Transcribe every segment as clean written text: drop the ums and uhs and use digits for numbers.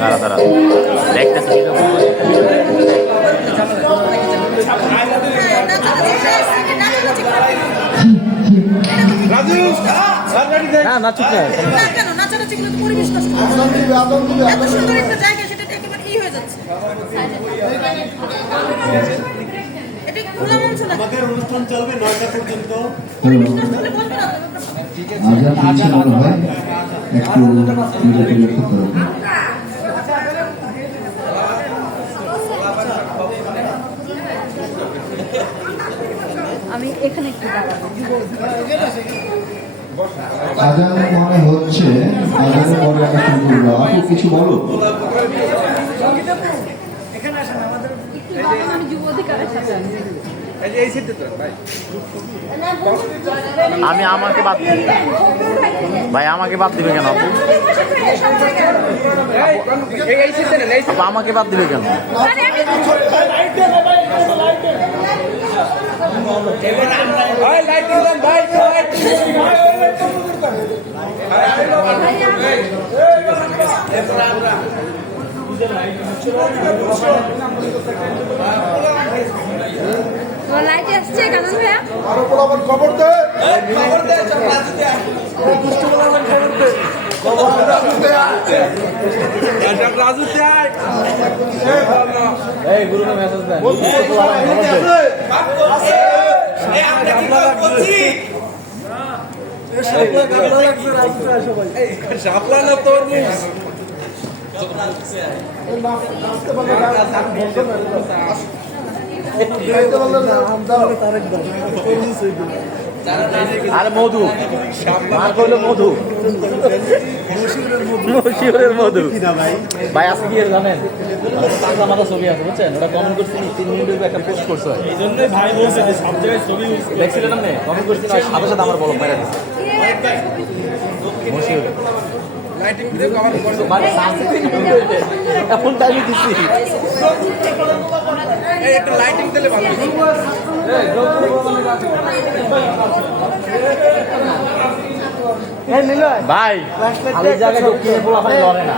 তারা তারা দেখতেছি আমাদের অনুষ্ঠান চলবে 9টা পর্যন্ত। আমি এখানে একটু আজান মনে হচ্ছে, আজানের পরে আমরা শুরু করবো। আপু কিছু বলো। আমি যুব অধিকারের সাথে আমি আমাকে বাদ ভাই আমাকে বাদ দিবে কেন আপু? আপু আমাকে বাদ দিবে কেন? লাইট আসছে কেন ভাইয়া? খবর দে আরে মধু মার কইলো মধু মশিউরের মধু ভাই আজকে কি জানেন পাগলা মাথা ছবি আছে বুঝছেন ওটা কমেন্ট করছি 3 মিনিটের একটা পোস্ট করছে এই জন্যই ভাই বলছে যে সব জায়গায় ছবি দেখছিলেন আপনি কমেন্ট করছেন সাথে সাথে আমার বলক মেরে দিছে মশিউর লাইটিং দিয়ে কভার করছে মানে সানসেট এখন টাইম দিছি এই একটা লাইটিং দিলে ভালো ভাই খালি জায়গায় ঢুকিয়ে বলা হয় ধরে না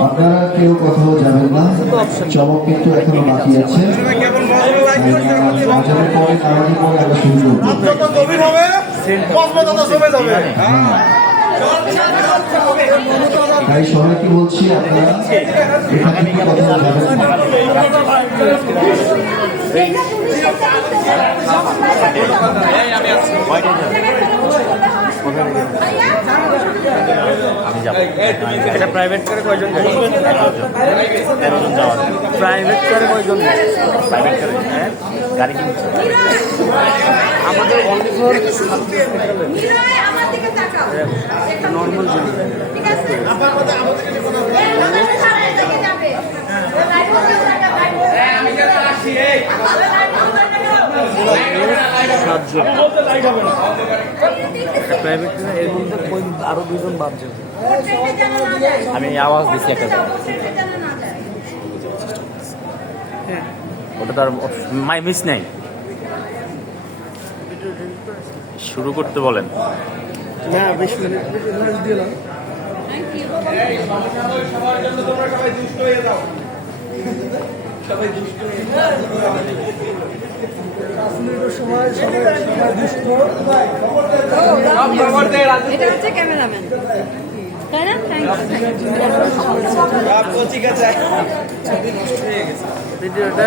আপনারা কেউ কোথাও যাবেন না, চমক কিন্তু এখনো বাকি আছে। আজানের পরে নামাজের পরে আমরা শুরু করবো। তাই সবাইকে বলছি আপনারা এখান থেকে কোথাও যাবেন না। আমি যাবো এটা প্রাইভেট করে কয়জন 13 জন যাওয়া প্রাইভেট করে কয়জন প্রাইভেট করে হ্যাঁ গাড়ি কিনছে আমাদের অনলি ফর আমার দিকে তাকাও একটা নরমাল জন ঠিক আছে আপনার কথা আমাদের দিকে কথা যাবে আমি যা আসি এই প্রাইভেট এর মধ্যে আরো 2 জন বাদ যাবে আমি আওয়াজ দিচ্ছি একটা ওটা তার মাই মিস নাই শুরু করতে বলেন না 20 মিনিট দিলাম সবার জন্য তোমরা সবাই দুষ্ট হয়ে যাও সবাই দুষ্ট হয়ে যাও সময় দুষ্ট ভাই খবর দে এটা হচ্ছে ক্যামেরাম্যান তাই না থ্যাঙ্ক ইউ আপ তো ঠিক আছে ছবি নষ্ট হয়ে গেছে ভিডিওটা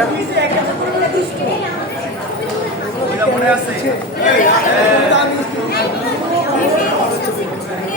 মনে আছে